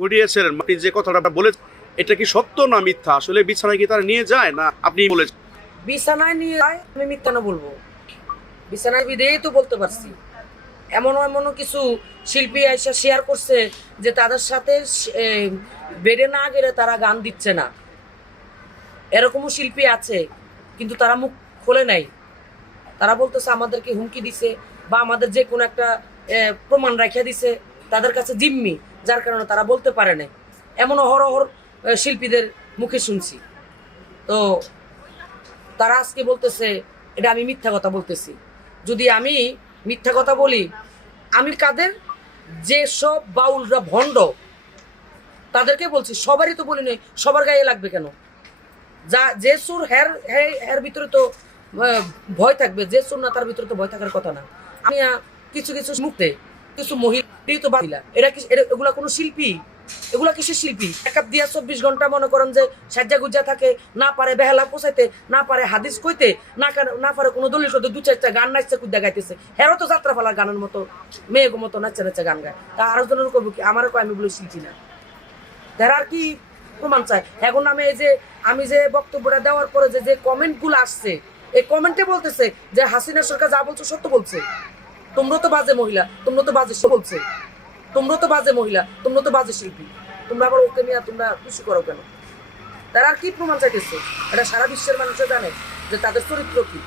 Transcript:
ঘটিয়েছিলেন, আপনি যে কথাটা বলে এটা কি সত্য না মিথ্যা? আসলে বিছানায় কি তারা নিয়ে যায় না আপনি বলেছেন? বিছানায় নিয়ে যায়, আমি মিথ্যা না বলবো? বিছানায় বিধেই তো বলতে পারছি। এমনও কিছু শিল্পী আইসা শেয়ার করছে যে তাদের সাথে বেডে না গেলে তারা গান দিচ্ছে না। এরকমও শিল্পী আছে, কিন্তু তারা মুখ খোলে নাই। তারা বলতেছে আমাদেরকে হুমকি দিছে বা আমাদের যে কোনো একটা প্রমাণ রাখিয়া দিছে, তাদের কাছে জিম্মি, যার কারণে তারা বলতে পারে নাই। এমন অহরহ শিল্পীদের মুখে শুনছি। তো তারা আজকে বলতেছে এটা আমি মিথ্যা কথা বলতেছি। যদি আমি মিথ্যা কথা বলি, আমি কাদের, যেসব বাউলরা ভণ্ড তাদেরকে বলছি, সবারই তো বলি নাই, সবার গায়ে লাগবে কেন? যে সুর হের ভিতরে তো ভয় থাকবে, যে সুর না তার ভিতরে তো ভয় থাকার কথা না। আমি কিছু কিছু মুখে কিছু মহিলা তো বাদিলা, এগুলা কোনো শিল্পী? এগুলা কিসের শিল্পী? মেকআপ দিয়া 24 ঘন্টা মনে করেন যে সাজ্জা গুজ্জা থাকে, না পারে বেহালা পোষাইতে, না পারে হাদিস কইতে, না পারে কোনো দলিল করতে, দু চারটা গান নাচতে কুদ্দা গাইতেছে। হেরও তো যাত্রা ফালার গানের মতো মেয়েগো মতো নাচতে নাচতে গান গায়। তা আরো জনের করবো কি? আমারও কয় আমি বলে শিল্পী না? তারা আর কি প্রমাণ চায়? এখন আমি যে বক্তব্যটা দেওয়ার পরে যে কমেন্টগুলো আসছে, এই কমেন্টে বলতেছে যে হাসিনা সরকার যা বলছো সত্য বলছে। তোমরা তো বাজে মহিলা, তোমরা তো বাজে বলছে, তোমরা তো বাজে মহিলা, তোমরা তো বাজে শিল্পী, তোমরা আবার ওকে নিয়ে তোমরা খুশি করো কেন? তারা আর কি প্রমাণ চাইতেছে? এটা সারা বিশ্বের মানুষে জানে যে তাদের চরিত্র কি।